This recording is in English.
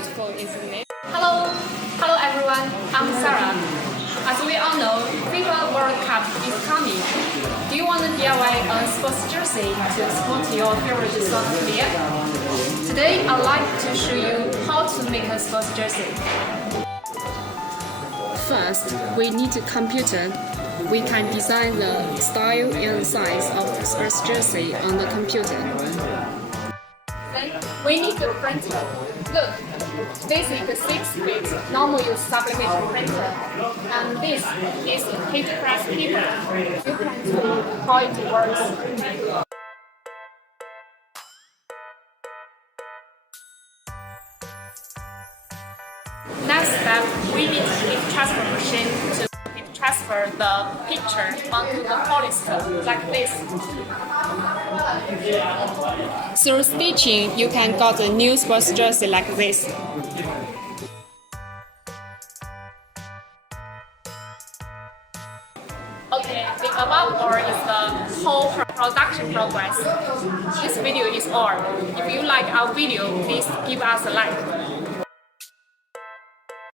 beautiful, isn't it? Hello everyone, I'm Sarah. As we all know, FIFA World Cup is coming. Do you want to DIY a sports jersey to support your favorite soccer player? Today I'd like to show you how to make a sports jersey. First, we need a computer. We can design the style and size of the sports jersey on the computer. Then we need a printer. Look, this is the 6-bit normal use sublimation printer, and this is a heat press paper. You can see how it works. Next step, we need a heat transfer machine to heat transfer the picture onto the polyester like this. Through stitching, you can get a new sports jersey like this. Okay, the above all is the whole production progress. This video is all. If you like our video, please give us a like.